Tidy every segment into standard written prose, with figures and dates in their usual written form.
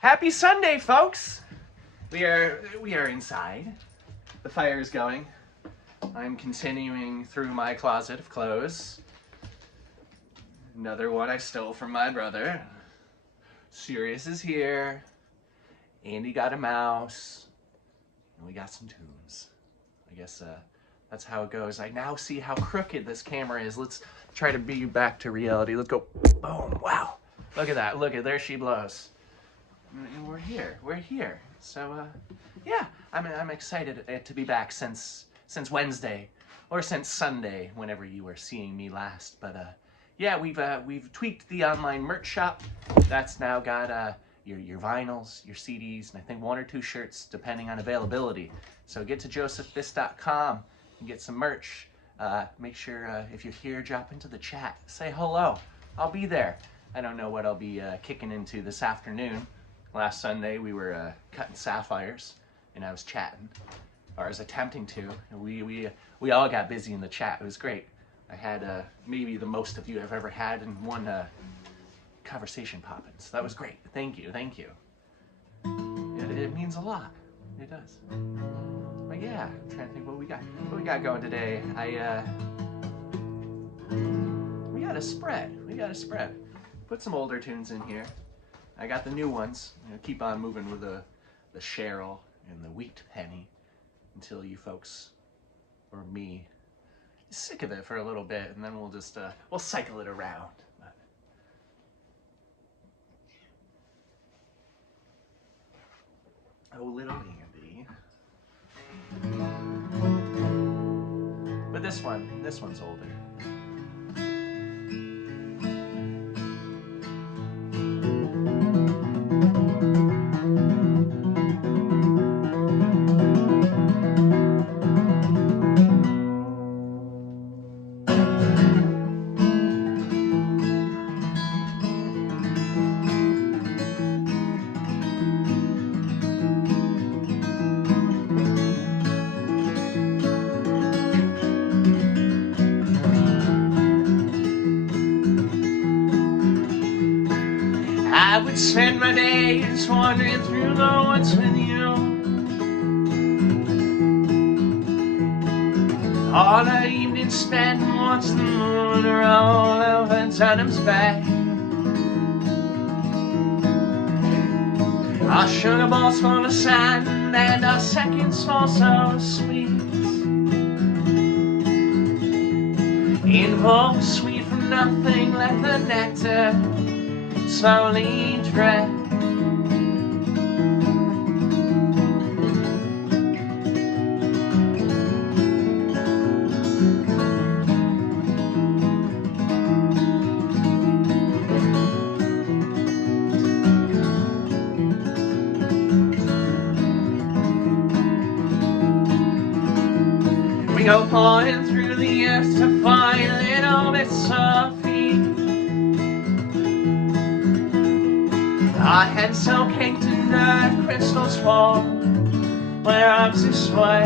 Happy Sunday, folks! We are inside. The fire is going. I'm continuing through my closet of clothes. Another one I stole from my brother. Sirius is here. Andy got a mouse. And we got some tunes. I guess that's how it goes. I now see how crooked this camera is. Let's try to be back to reality. Let's go. Boom. Wow. Look at that. Look at there she blows. And we're here. So yeah, I'm excited to be back since Wednesday, or since Sunday, whenever you were seeing me last. But yeah, we've tweaked the online merch shop. That's now got your vinyls, your CDs, and I think 1 or 2 shirts depending on availability. So get to josephthis.com and get some merch. Make sure if you're here, drop into the chat, say hello. I'll be there. I don't know what I'll be kicking into this afternoon. Last Sunday we were cutting sapphires, and I was chatting, or I was attempting to. We all got busy in the chat. It was great. I had maybe the most of you I've ever had in one conversation popping. So that was great. Thank you. It means a lot. It does. But yeah, I'm trying to think what we got going today. We got a spread. Put some older tunes in here. I got the new ones. I'm gonna keep on moving with the Cheryl and the Wheat Penny until you folks, or me, is sick of it for a little bit, and then we'll just we'll cycle it around. Oh, little Andy. But this one's older. I would spend my days wandering through the woods with you. All the evening spent watching the moon roll over Dunham's Bay. Our sugar balls full of sand and our seconds fall so sweet. Invoke sweet from nothing, let the nectar slowly drip. We go pouring through the earth to find little bits of peace. Our heads so caked in dirt, crystals fall where arms sway.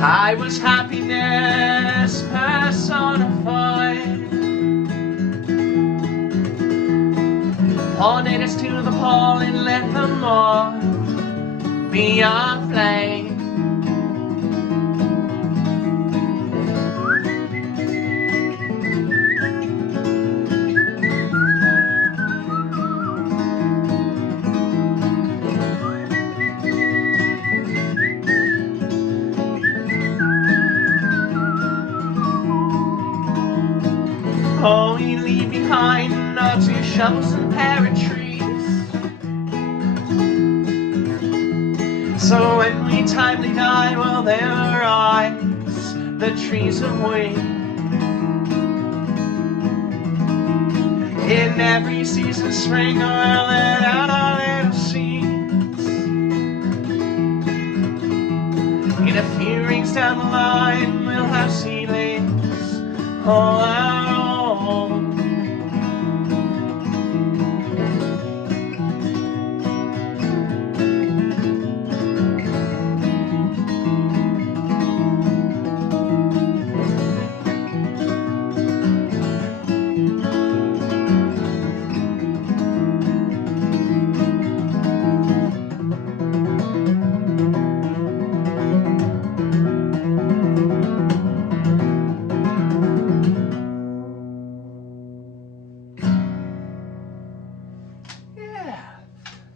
I was happiness personified. Pollinate us to the pole and let the moth be our flame. Oh, we leave behind our 2 shovels and pair of trees. So when we timely die, well, there arise the trees of wheat. In every season, spring, we'll let out our little seeds. In a few rings down the line, we'll have seedlings all our own.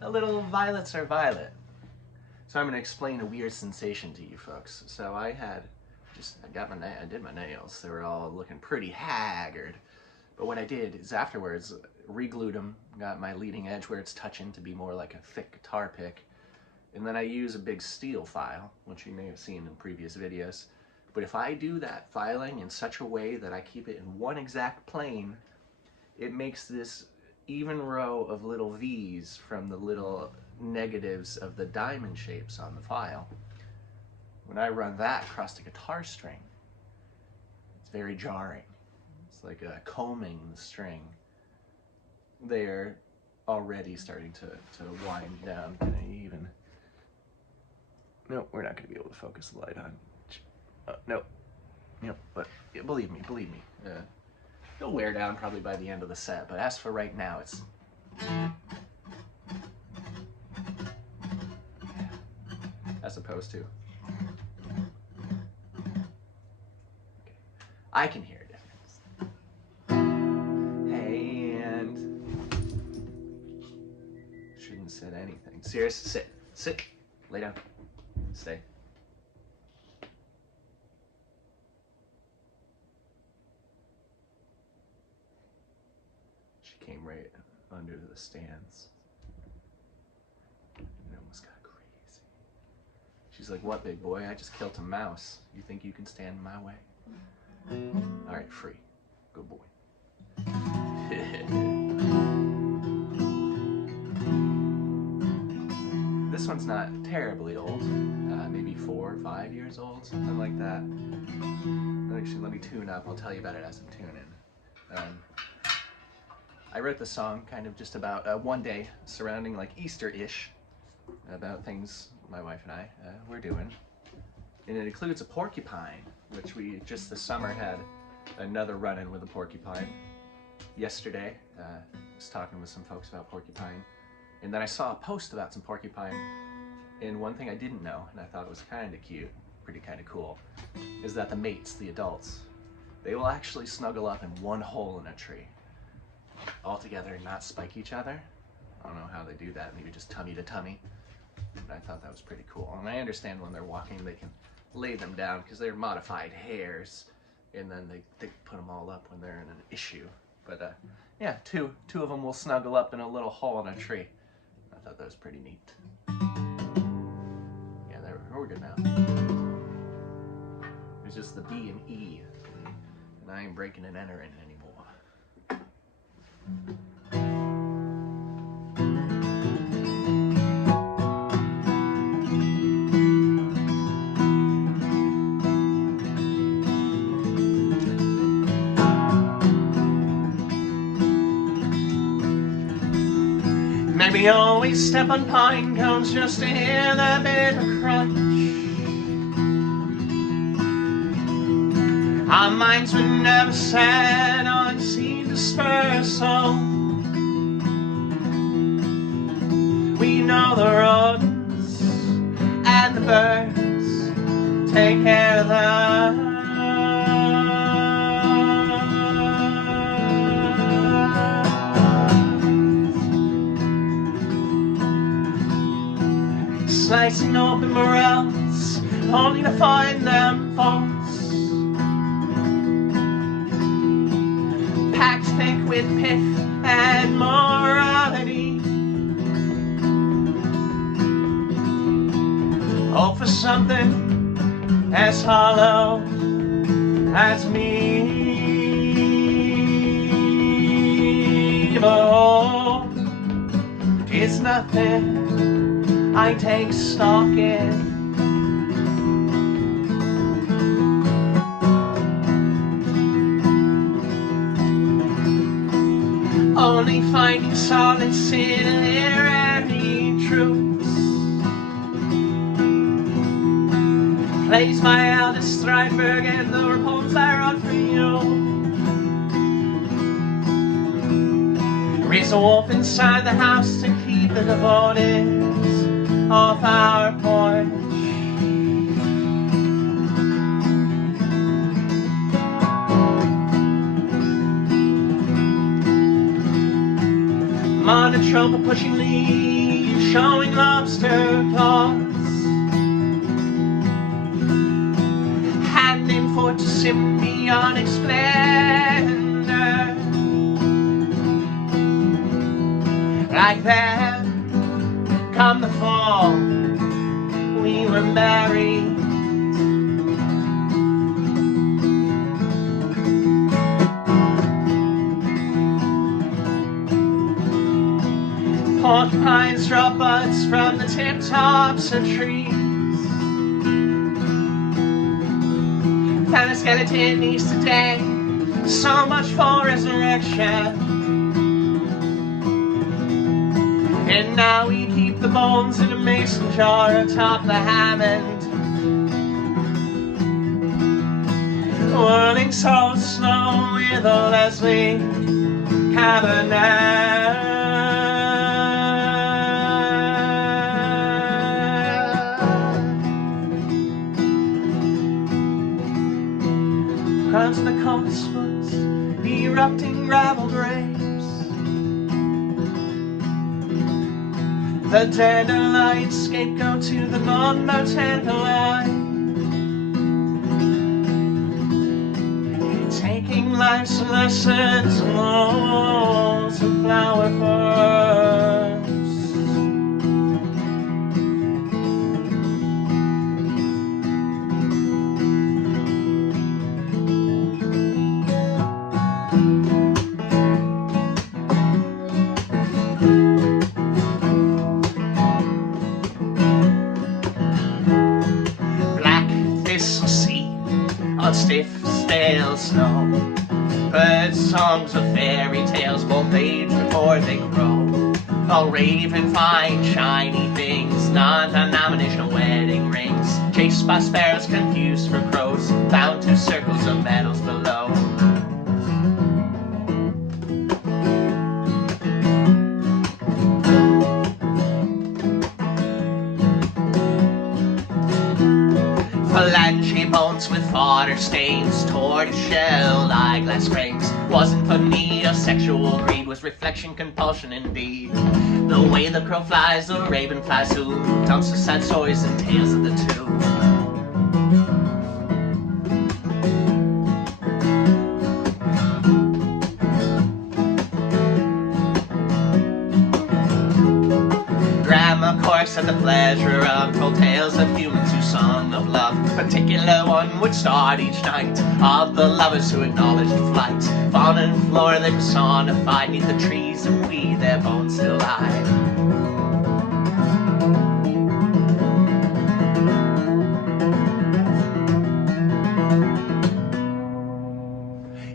a little violets are violet. So I'm going to explain a weird sensation to you folks. So I did my nails. They were all looking pretty haggard. But what I did is afterwards, re-glued them, got my leading edge where it's touching to be more like a thick guitar pick. And then I use a big steel file, which you may have seen in previous videos. But if I do that filing in such a way that I keep it in one exact plane, it makes this even row of little V's from the little negatives of the diamond shapes on the file. When I run that across the guitar string, it's very jarring. It's like combing the string. They're already starting to wind down kind of even. No, we're not going to be able to focus the light on. No. But yeah, believe me. It'll wear down probably by the end of the set, but as for right now, it's... As opposed to... Okay. I can hear a difference. Hey, and... Shouldn't have said anything. Serious, sit, lay down, stay. Came right under the stands. It almost got crazy. She's like, "What, big boy? I just killed a mouse. You think you can stand in my way?" All right, free. Good boy. This one's not terribly old. Maybe 4 or 5 years old, something like that. Actually, let me tune up. I'll tell you about it as I'm tuning. I wrote the song kind of just about one day surrounding like Easter-ish, about things my wife and I were doing. And it includes a porcupine, which we just this summer had another run-in with a porcupine. Yesterday, I was talking with some folks about porcupine, and then I saw a post about some porcupine, and one thing I didn't know, and I thought it was kind of cute, pretty kind of cool, is that the mates, the adults, they will actually snuggle up in one hole in a tree all together and not spike each other. I don't know how they do that, maybe just tummy to tummy. But I thought that was pretty cool. And I understand when they're walking they can lay them down because they're modified hairs, and then they put them all up when they're in an issue. But yeah, two of them will snuggle up in a little hole in a tree. I thought that was pretty neat. Yeah, we're good now. It's just the B and E, and I ain't breaking and entering anymore. Maybe always step on pine cones just to hear that bitter crunch. Our minds were never set on sea dispersal. We know the rodents and the birds take care of them. Slicing open morels, only to find them false. Packed thick with pith and morality. Hope for something as hollow as me. But hope is nothing I take stock in. Only finding solace in literary truths. Plays by Aldous Steinberg and the poems I wrote for you. Raise a wolf inside the house to keep the devotees off our porch. Monotrope of pushing leaves showing lobster claws, handing forth to symbiotic splendor. Like that, come the fall, we were married. Porcupines drop buds from the tip tops of trees. Found a skeleton east today, so much for resurrection. And now we keep the bones in a mason jar atop the Hammond, whirling salt snow with a Leslie Cabernet. Crowns of the cosmos, erupting gravel graves. The dandelion scapegoat to the non-botanical eye, taking life's lessons all to flower first. On stiff, stale snow, bird songs of fairy tales, both age before they grow. All raven fine, shiny things, non-denominational wedding rings, chased by sparrows, confused for crows, bound to circles of metals below. Phalange bones with fodder stains, tortoiseshell eyeglass frames. Wasn't for need or sexual greed, was reflection compulsion indeed. The way the crow flies, the raven flies too, dumps the sad stories and tales of the two. Grandma Corks had the pleasure of told tales of humans who sung of love. Particular one would start each night of the lovers who acknowledged flight. Fauna and flora they personified neath the trees, and we their bones still lie.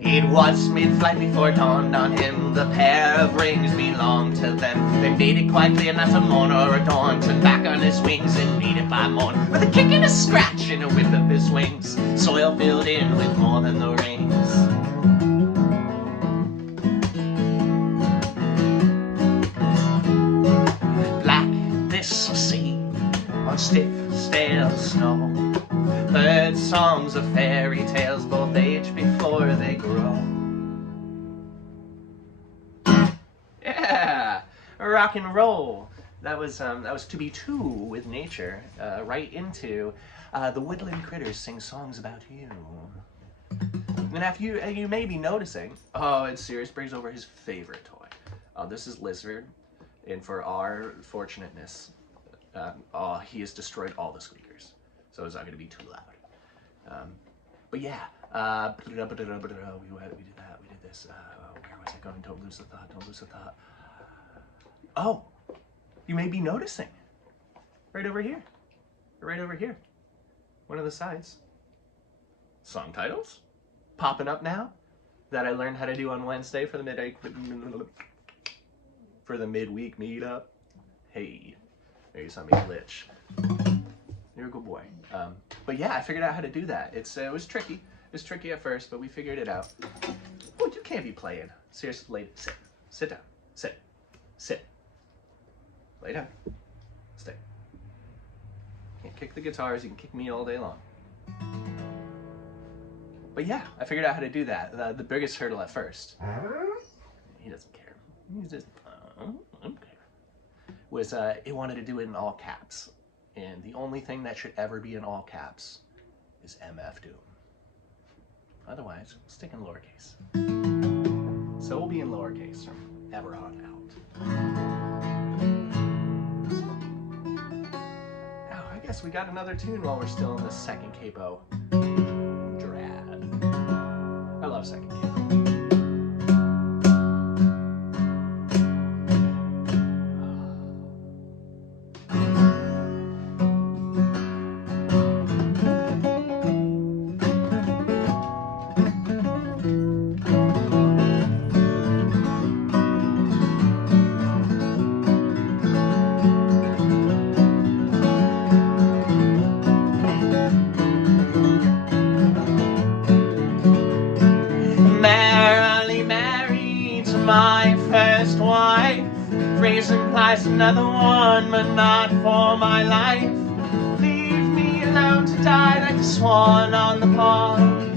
It was mid-flight before it dawned on him the pair of rings belonged to them. They made it quite clear not to mourn or adorn, turned back on his wings and beat it by morn, with a kick and a scratch and a whip of his wings, soil filled in with more than the rings. Black this sea on stiff, stale snow, bird songs of fairy tales, both age before they grow. Yeah, rock and roll. That was To Be Two with nature, right into the woodland critters sing songs about you. And if you may be noticing, oh, it's Sirius brings over his favorite toy. This is Lizard, and for our fortunateness, he has destroyed all the squeakers, so it's not going to be too loud. But yeah, we did that, we did this, where was I going? Don't lose the thought, don't lose the thought. Oh, you may be noticing, right over here, one of the sides, song titles, popping up now, that I learned how to do on Wednesday for the midweek meetup. Hey, there you saw me glitch. You're a good boy. But yeah, I figured out how to do that. It was tricky. It was tricky at first, but we figured it out. Oh, you can't be playing. Seriously, lady, sit. Sit down. Sit. Sit. Lay down. Stay. Can't kick the guitars. You can kick me all day long. But yeah, I figured out how to do that. The biggest hurdle at first. He doesn't care. He's just, I don't care. was it wanted to do it in all caps. And the only thing that should ever be in all caps is MF Doom. Otherwise, we'll stick in lowercase. So we'll be in lowercase from ever on out. Now, I guess we got another tune while we're still in the second capo. Drad. I love second capo. My first wife, reason implies another one, but not for my life. Leave me alone to die like the swan on the pond.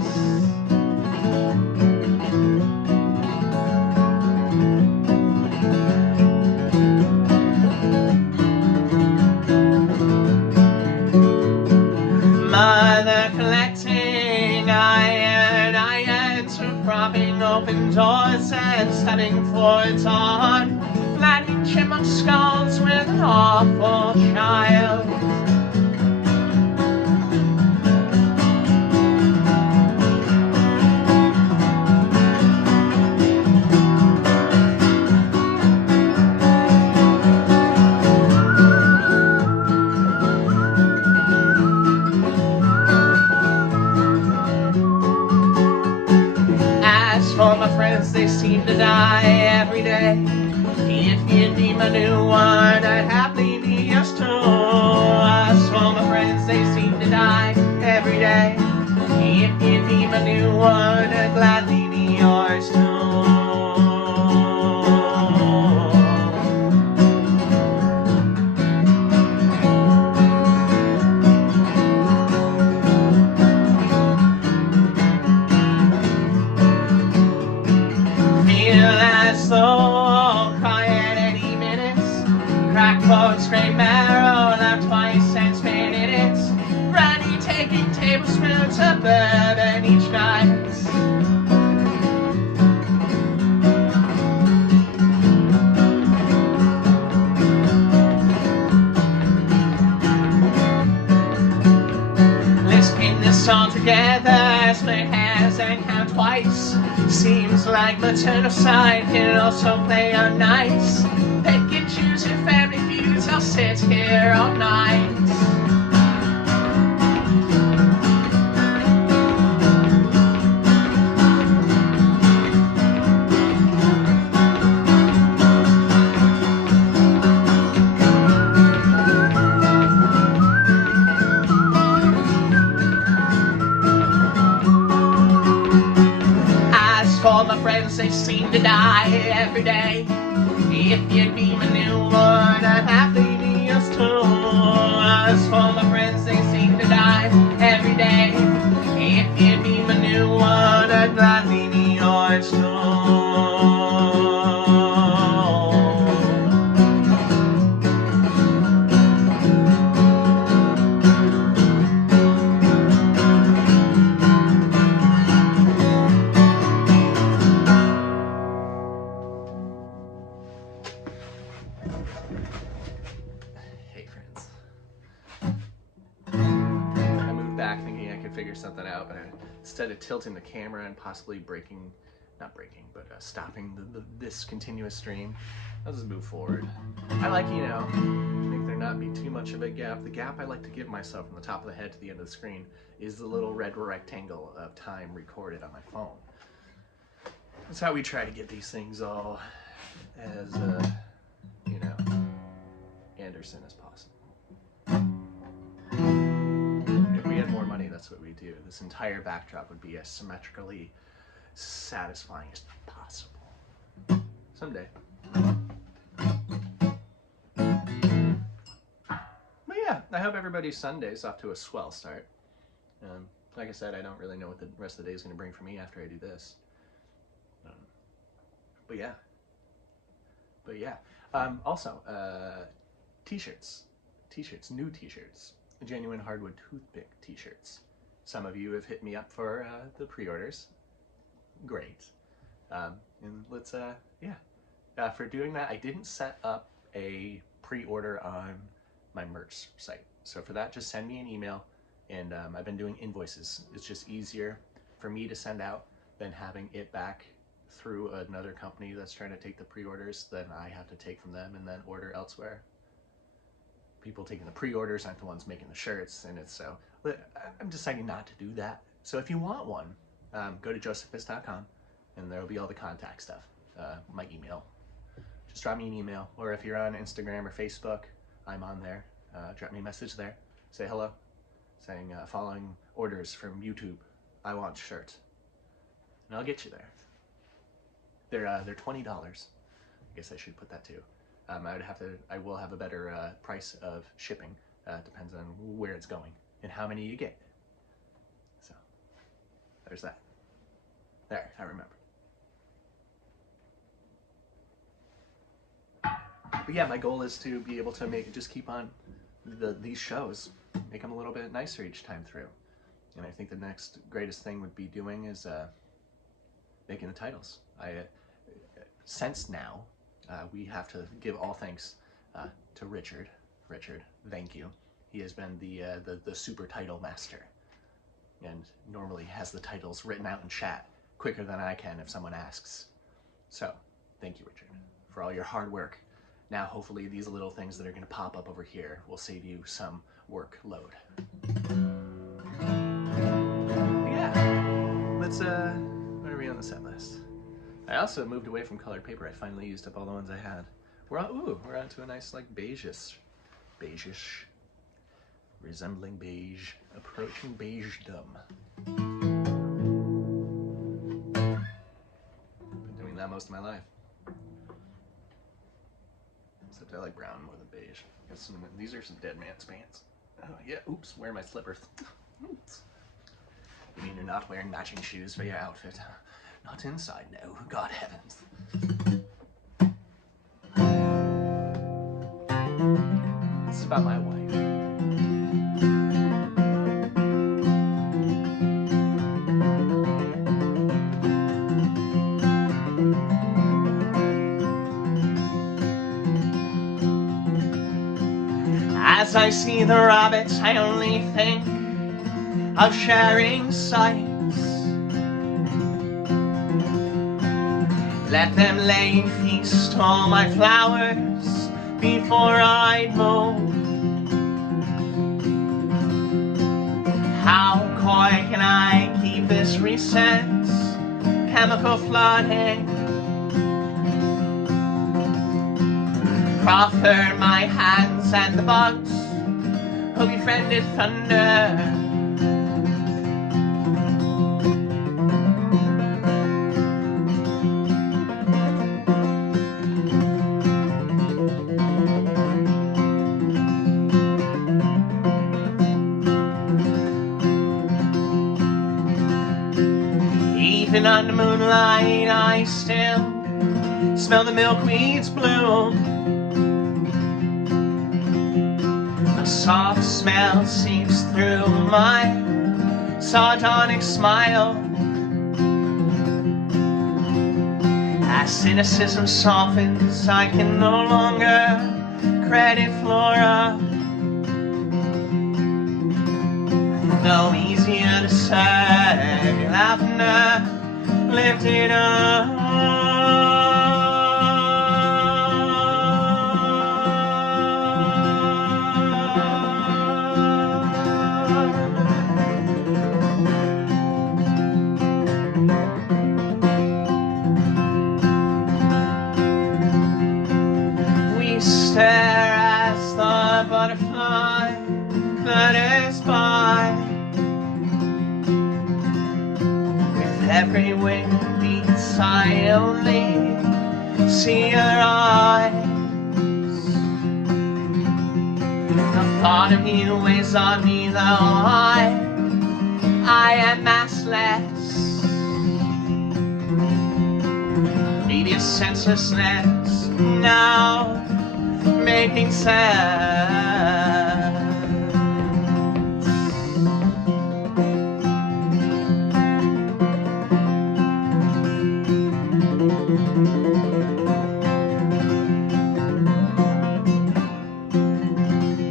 Mother collecting irons for propping open doors and studying for its on, flattening chipmunk skulls with an awful child. For my friends, they seem to die every day. If you need my new one, I'd happily be yours too. As for my friends, they seem to die every day. If you need my new one, I'd gladly be yours too. Crackpot, scrape marrow, now twice and spin in it. Brandy taking tablespoons of bourbon each night. Let's pin this all together, split hairs and count twice. Seems like maternal side can also play on nights. Pick and choose your family feuds, I'll sit here all night. As for my friends, they seem to die every day. If you'd be my new one, I'd happily be yours too. As for my friends, they seem to die every day. If you'd be my new one, I'd gladly be yours too. Figure something out, but instead of tilting the camera and possibly stopping this continuous stream, I'll just move forward. I like, make there not be too much of a gap. The gap I like to give myself from the top of the head to the end of the screen is the little red rectangle of time recorded on my phone. That's how we try to get these things all as, Anderson as possible. If we had more money, that's what we do. This entire backdrop would be as symmetrically satisfying as possible. Someday. But yeah, I hope everybody's Sunday's off to a swell start. Like I said, I don't really know what the rest of the day is going to bring for me after I do this. But yeah. Also, t-shirts, new t-shirts, genuine hardwood toothpick t-shirts. Some of you have hit me up for the pre-orders. Great. And let's, for doing that, I didn't set up a pre-order on my merch site. So for that, just send me an email, and I've been doing invoices. It's just easier for me to send out than having it back through another company that's trying to take the pre-orders, then I have to take from them and then order elsewhere. People taking the pre-orders aren't the ones making the shirts, and it's so, I'm deciding not to do that. So if you want one, go to josephus.com and there will be all the contact stuff, my email. Just drop me an email, or if you're on Instagram or Facebook, I'm on there. Drop me a message there, say hello, saying following orders from YouTube, I want shirt, and I'll get you there. They're $20. I guess I should put that too. I will have a better price of shipping. Depends on where it's going and how many you get. So there's that. There, I remember. But yeah, my goal is to be able to just keep on these shows, make them a little bit nicer each time through. And I think the next greatest thing would be doing is making the titles. Since now, we have to give all thanks to Richard. Richard, thank you. He has been the super title master, and normally has the titles written out in chat quicker than I can if someone asks. So, thank you, Richard, for all your hard work. Now, hopefully, these little things that are going to pop up over here will save you some workload. Yeah, let's, what are we on the set list? I also moved away from colored paper. I finally used up all the ones I had. We're on to a nice, like, beigeish, resembling beige, approaching beigedom. Been doing that most of my life. Except I like brown more than beige. These are some dead man's pants. Oh yeah, oops, wearing my slippers. Oops. You mean you're not wearing matching shoes for your outfit? Not inside, no. God heavens. This is about my wife. As I see the rabbits, I only think of sharing sights. Let them lay feast on my flowers before I move. How coy can I keep this recess? Chemical flooding. Proffer my hands and the bugs who befriended thunder. Even under moonlight, I still smell the milkweed's bloom. A soft smell seeps through my sardonic smile. As cynicism softens, I can no longer credit Flora. Though easier to say, lavender lifted up. We stare as the butterfly flutters by. Every wing beats, I only see your eyes. The thought of you weighs on me, though I am massless. Maybe a senselessness now making sense.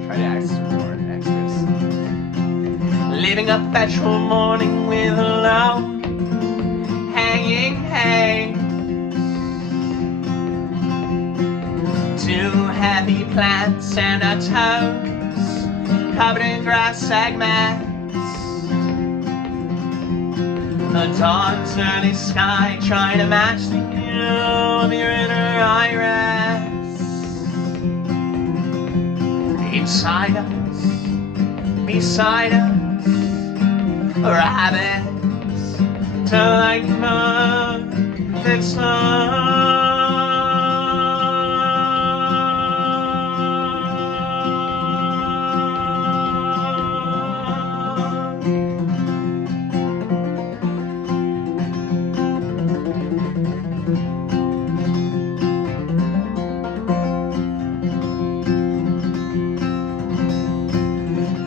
Try to act some more extras. Living a perpetual morning with a lone hanging hay. Two heavy plants and our toes covered in grass segments. The dawn's early sky trying to match the hue of your inner iris. Inside us, beside us, rabbits to like moon and sun.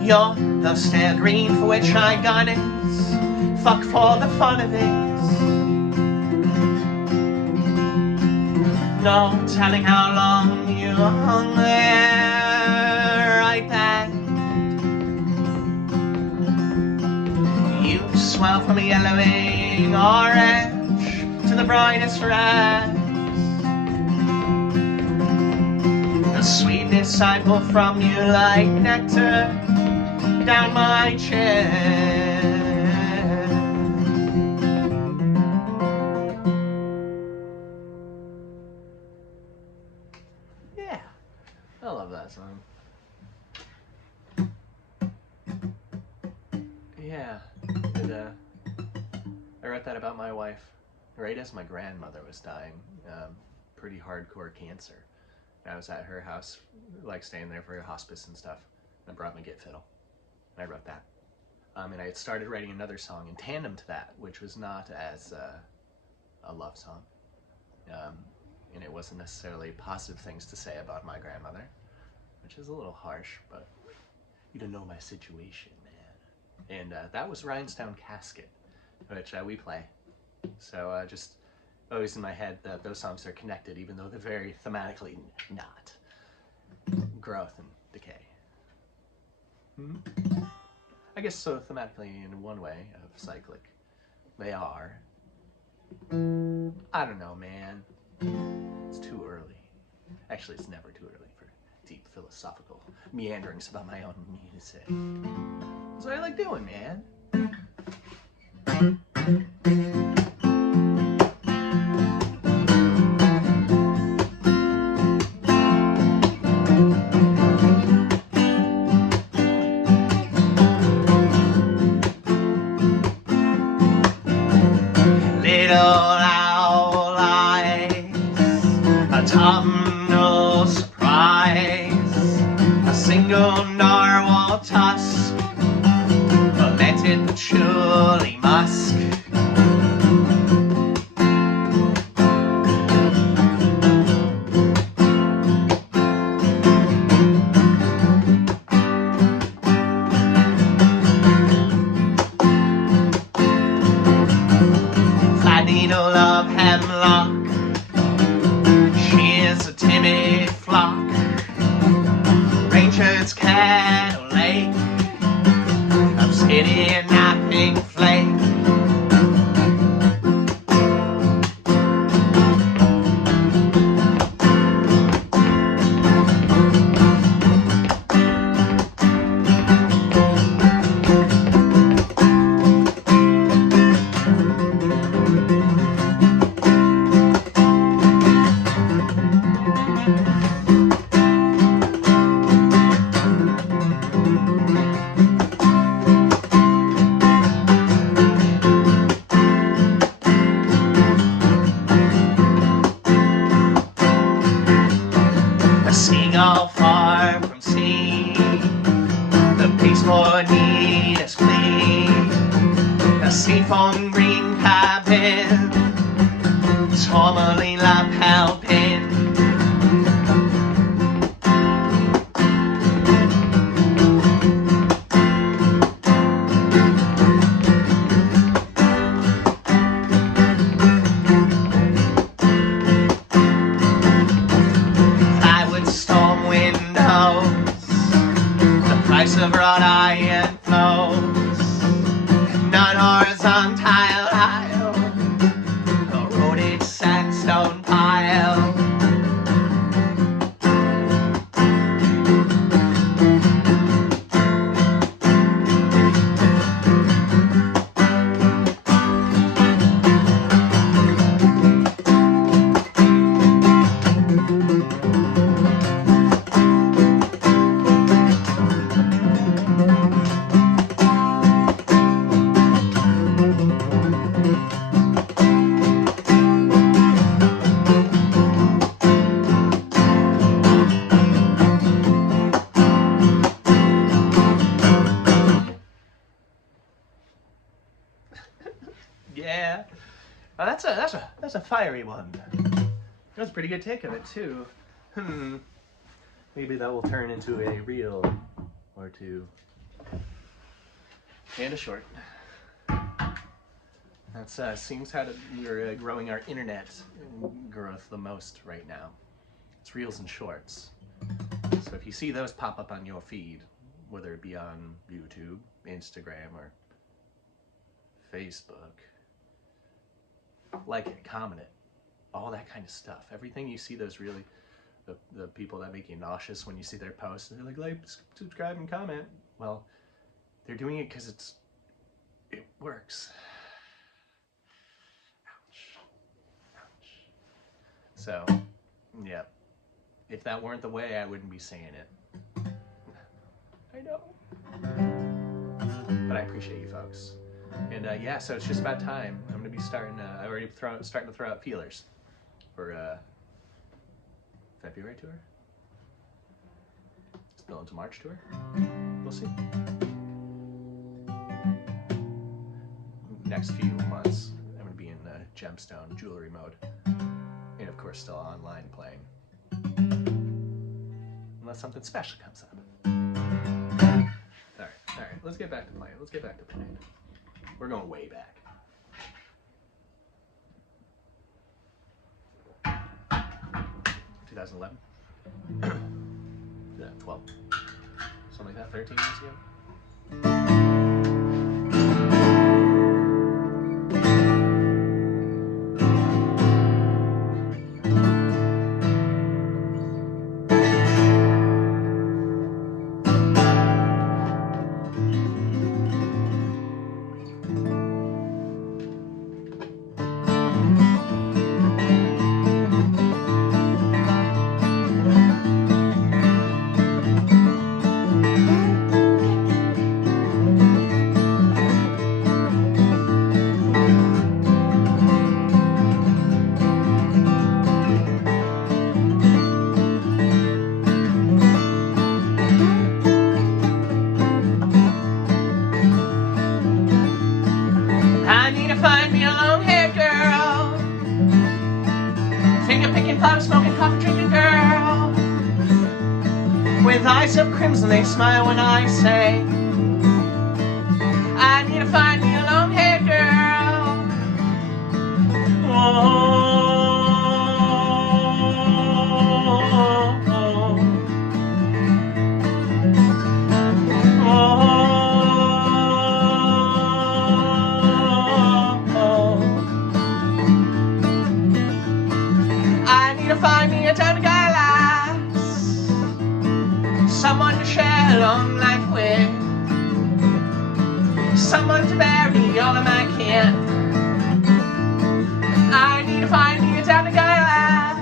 You're the stale green for which I got it. Fuck for the fun of it. No telling how long you hung there, right back. You swell from a yellowing orange to the brightest red. The sweetness I pull from you like nectar down my chin. Yeah, I love that song. Yeah, I wrote that about my wife right as my grandmother was dying, pretty hardcore cancer. I was at her house, like staying there for her hospice and stuff. I brought my git fiddle. I wrote that. And I had started writing another song in tandem to that, which was not as a love song. And it wasn't necessarily positive things to say about my grandmother, which is a little harsh, but you don't know my situation, man. And that was Rhinestone Casket, which we play. So just always in my head that those songs are connected, even though they're very thematically not. Growth and decay. I guess so thematically in one way of cyclic. They are. I don't know, man. It's too early. Actually, it's never too early for deep philosophical meanderings about my own music. That's what I like doing, man. Autumnal surprise, a single narwhal tusk, fermented patchouli musk. Flat needle of hemlock, a timid flock, ranger's cattle lake, of skinny and napping flake. A seagull far from sea, the peaceful need is flee. A seafoam green cabin, tourmaline lapel pin. broad iron flows, non-horizontal aisle, eroded sandstone pile. Yeah, well, that's a fiery one. That was a pretty good take of it too. Maybe that will turn into a reel or two, and a short. That's seems how we're growing our internet growth the most right now. It's reels and shorts. So if you see those pop up on your feed, whether it be on YouTube, Instagram, or Facebook, like it, comment it, all that kind of stuff. Everything you see, those really, the people that make you nauseous when you see their posts, they're like, subscribe, and comment. Well, they're doing it because it works. Ouch. Ouch. So, yeah. If that weren't the way, I wouldn't be saying it. I know. But I appreciate you folks. And yeah, so it's just about time. I'm going to be starting, I already starting to throw out feelers for February tour. Still into March tour. We'll see. Next few months, I'm going to be in gemstone jewelry mode. And of course, still online playing. Unless something special comes up. All right, let's get back to playing. Let's get back to playing. We're going way back. 2011? 12? Something like that, 13 years ago? With eyes of crimson, they smile when I say, I need to find me a long-haired girl. Oh, I need to find me a town guy. Someone to share a long life with, someone to bury all of my kin. I need to find me a town of glass.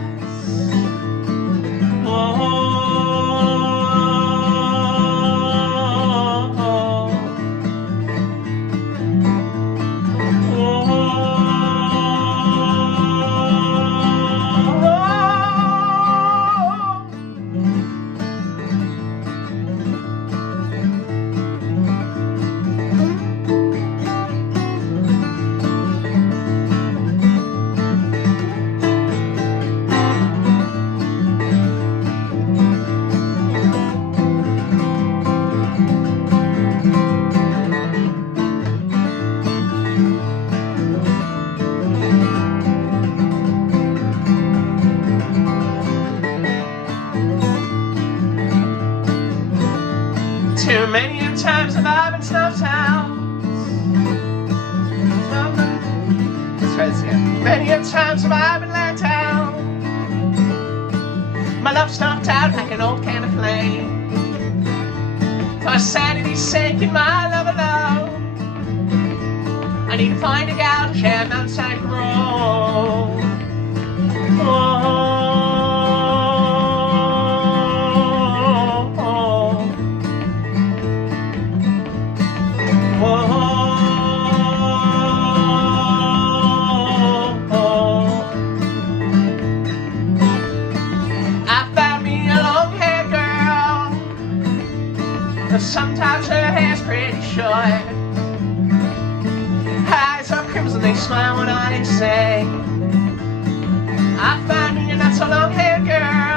Too many times have I been snuffed out. Let's try this again. Many times have I been let down. My love snuffed out like an old can of flame. For sanity's sake and my love alone, I need to find a gal to share Mountainside Grove. Sometimes her hair's pretty short. Eyes are crimson, they smile when I say, I found me a not so long-haired girl.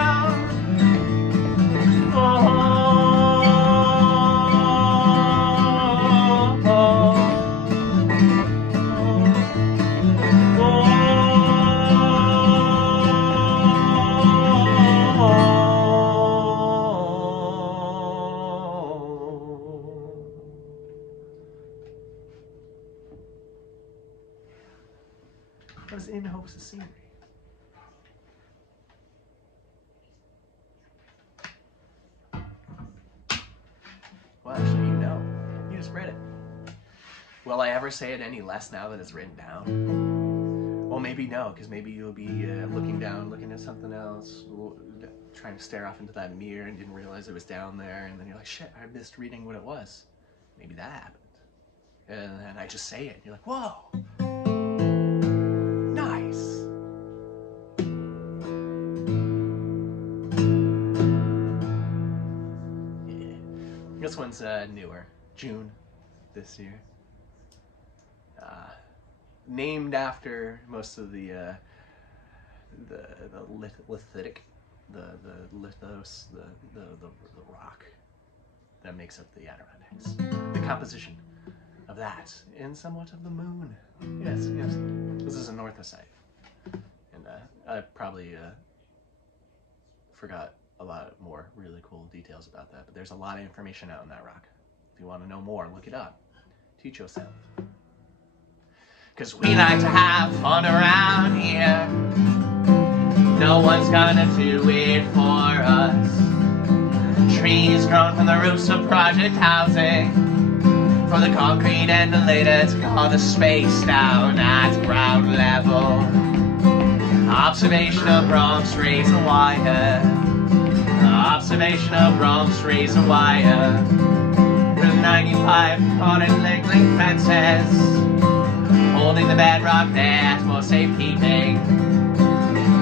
What is in hopes of scenery? Well, actually, you know. You just read it. Will I ever say it any less now that it's written down? Well, maybe no, because maybe you'll be looking down, looking at something else, trying to stare off into that mirror and didn't realize it was down there, and then you're like, shit, I missed reading what it was. Maybe that happened. And then I just say it, and you're like, whoa. This one's newer, June this year. Named after most of the lithic, the lithos, the rock that makes up the Adirondacks. The composition of that, and somewhat of the moon. Yes, yes. This is anorthosite, and I probably forgot a lot more really cool details about that, but there's a lot of information out in that rock. If you want to know more, look it up. Teach yourself. Cause we like to have fun around here. No one's gonna do it for us. Trees grown from the roofs of project housing, for the concrete ventilator to call the space down at ground level. Observation of Bronx razor wire. Observation of Bronx razor wire. With 95 component link fences, holding the bedrock there for safekeeping.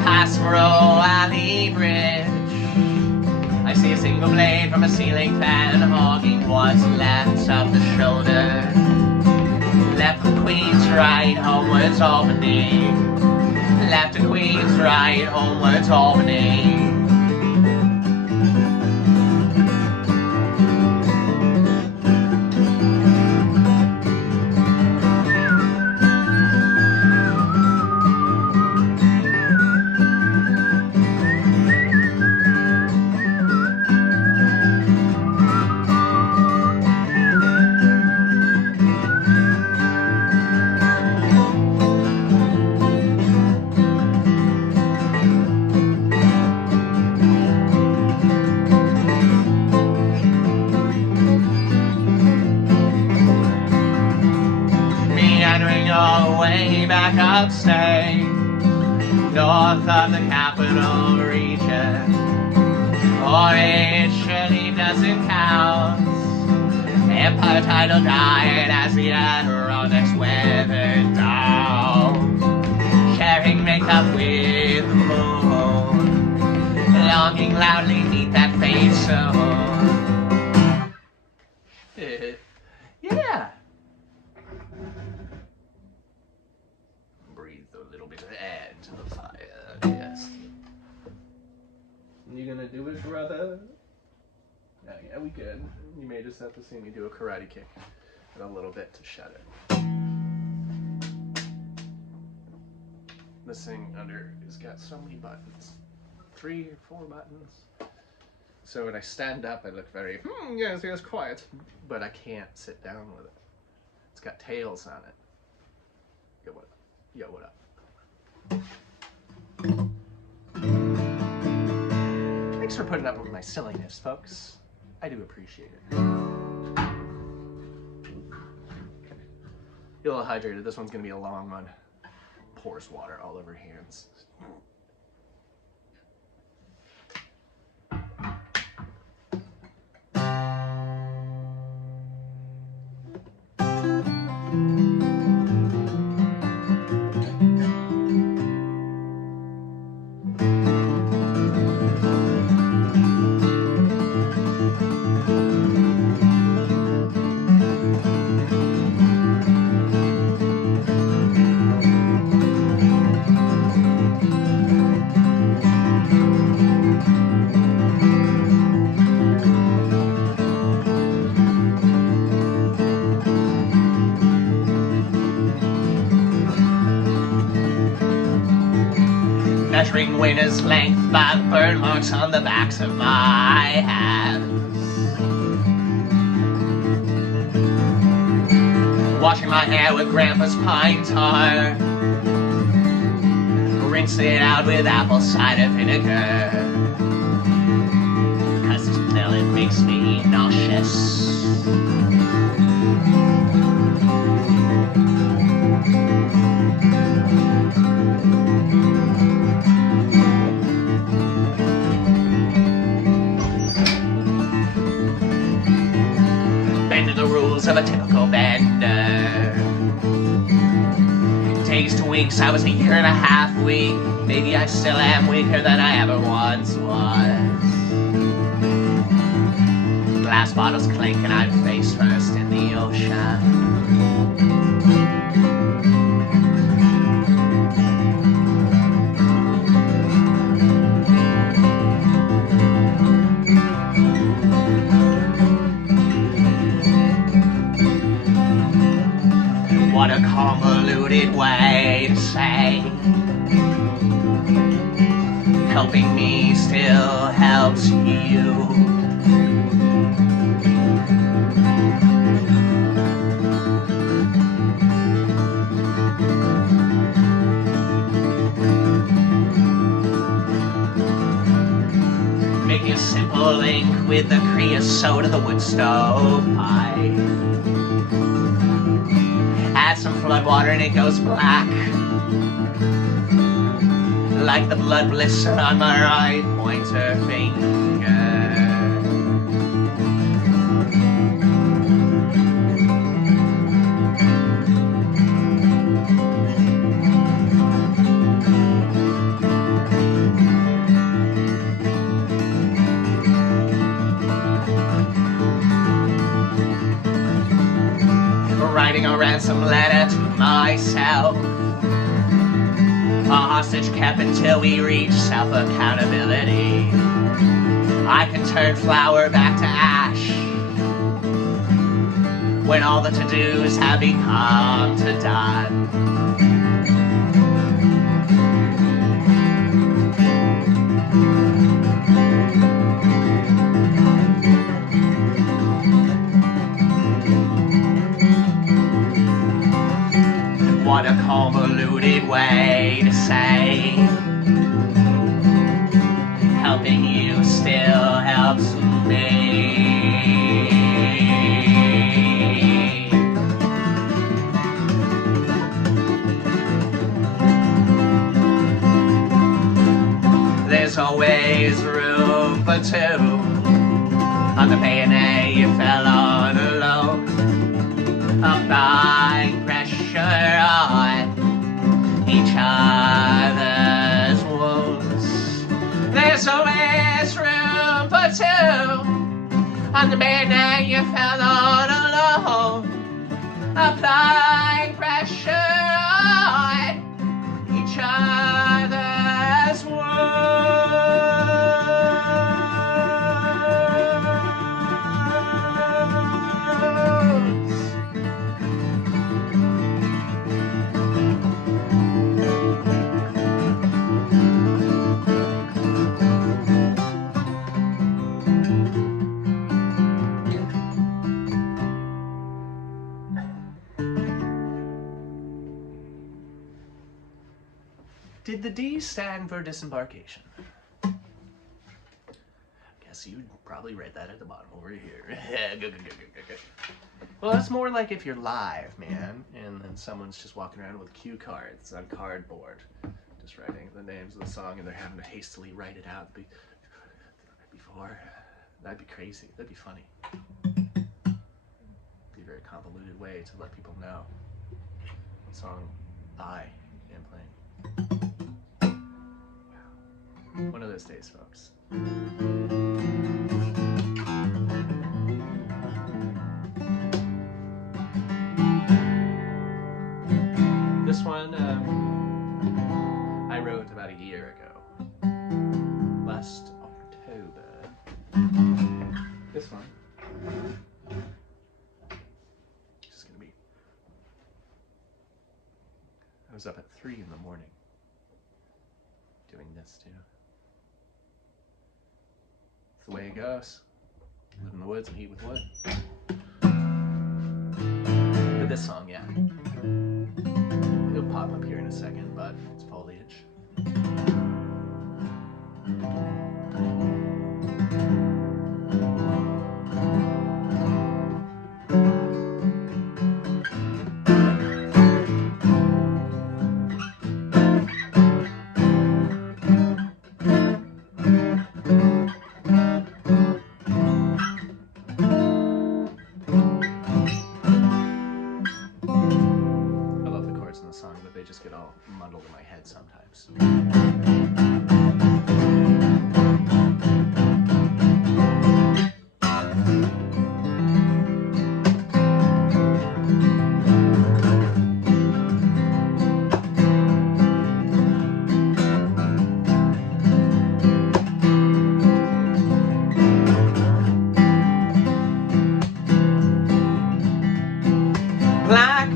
Pastoral Alley Bridge. I see a single blade from a ceiling fan hogging what's left of the shoulder. Left to Queens, right, homewards Albany. Left to Queens, right, homewards Albany. Way back upstate, north of the capital region, or it surely doesn't count. Empire title died as the Adirondacks weathered down, sharing makeup with the moon, longing loudly neath that fade zone. Yeah. Breathe a little bit of air into the fire, yes. You gonna do it, brother? Yeah, we good. You may just have to see me do a karate kick and a little bit to shut it. This thing under has got so many buttons. 3 or 4 buttons. So when I stand up, I look very, yes, quiet. But I can't sit down with it. It's got tails on it. Yo, what up? Yo, what up? Thanks for putting up with my silliness, folks. I do appreciate it. You're a little hydrated. This one's going to be a long one. Pours water all over hands. Measuring winter's length by the burn marks on the backs of my hands. Washing my hair with Grandpa's pine tar. Rinse it out with apple cider vinegar. 'Cause the smell, it makes me nauseous. Of a typical bender. Takes 2 weeks, I was a year and a half weak. Maybe I still am weaker than I ever once was. Glass bottles clink and I'm face first in the ocean. What a convoluted way to say helping me still helps you. Making a simple link with the creosote of the wood stove pipe. Add some flood water and it goes black, like the blood blister on my right pointer finger. Writing a ransom letter to myself, a hostage kept until we reach self-accountability. I can turn flour back to ash when all the to-dos have become to done. What a convoluted way to say helping you still helps me. There's always room for two. On the bayonet you fell on alone. Applying pressure on each other's wounds. There's always room for two. On the bayonet you fell on alone. Applying pressure on each other's wounds. Did the D stand for disembarkation? Guess you probably read that at the bottom over here. Well, that's more like if you're live, man, and then someone's just walking around with cue cards on cardboard, just writing the names of the song, and they're having to hastily write it out before. That'd be crazy. That'd be funny. Be a very convoluted way to let people know what song I am playing. Wow. One of those days, folks. This one I wrote about a year ago, last October. This one is gonna be. I was up at 3 in the morning doing this too. It's the way it goes. Live in the woods and eat with wood. But this song, yeah. It'll pop up here in a second, but it's foliage. They just get all muddled in my head sometimes. Black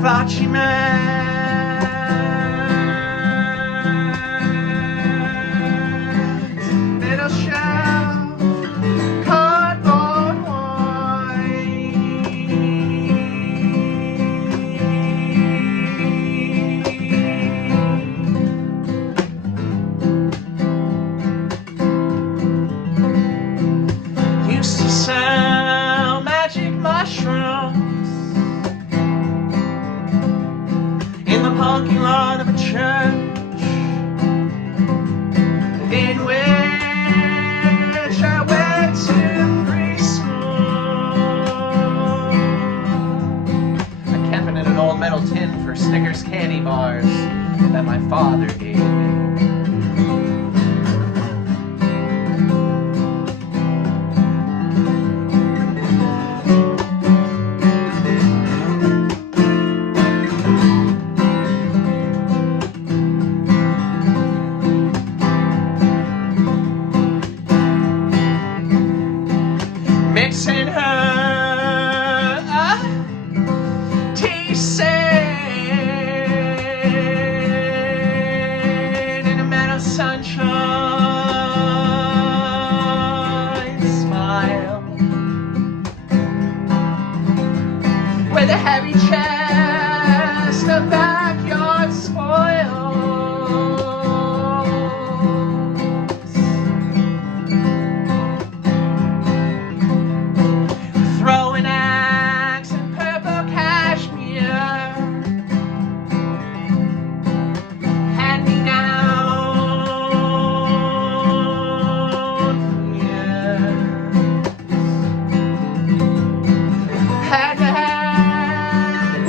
thought she meant little shelf, cardboard wine. Used to sell magic mushrooms in the parking lot of a church, in which I went to preschool. I kept it in an old metal tin for Snickers candy bars that my father gave me. Mixing her tea set in a meadow sunshine smile, with a heavy chest of backyard spoils. Hand to hand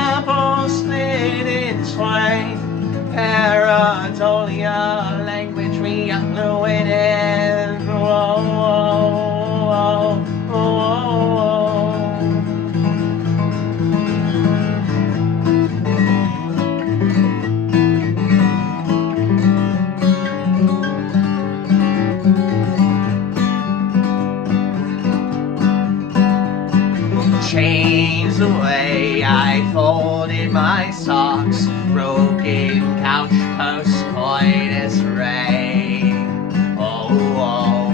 apple split in twain. Pareidolia, language we are fluent in. Whoa, whoa, whoa, whoa. Changed the way I folded my socks, broken couch post coitus ray. Oh, oh.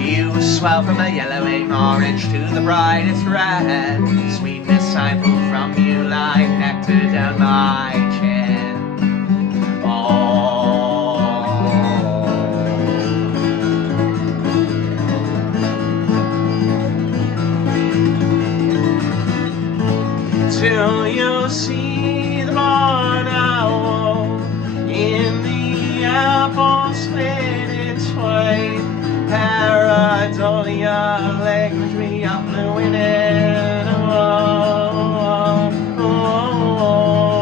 You swell from the yellowing orange to the brightest red. Sweetness I pull from you like nectar down my chin. Till you see the barn owl in the apple split in twain. Pareidolia, language we are fluent in. Oh, oh, oh,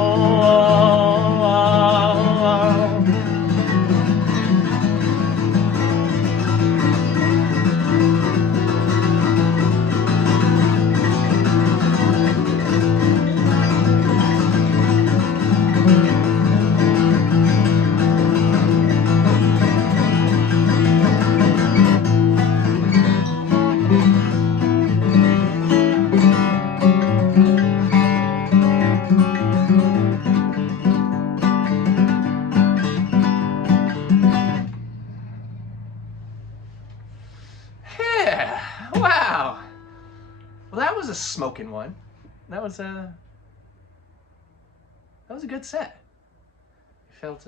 yeah, wow. Well, that was a smoking one. That was a good set. It felt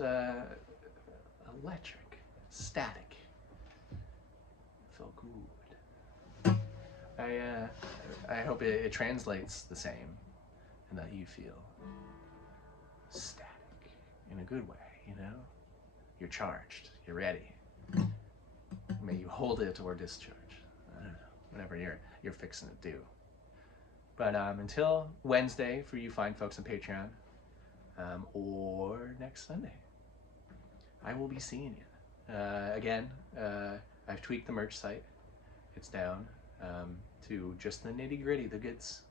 electric, static. It felt good. I hope it translates the same, and that you feel static in a good way. You know, you're charged. You're ready. May you hold it or discharge. I don't know, whatever you're fixing to do. But until Wednesday for you fine folks on Patreon, or next Sunday, I will be seeing you. Again, I've tweaked the merch site. It's down to just the nitty gritty, the goods.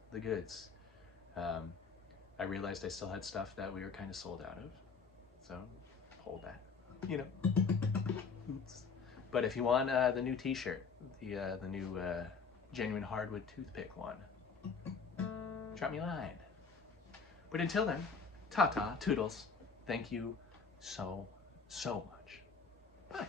I realized I still had stuff that we were kind of sold out of, so hold that, you know. Oops. But if you want the new T-shirt, the new genuine hardwood toothpick one, drop me a line. But until then, ta-ta, toodles. Thank you so much. Bye.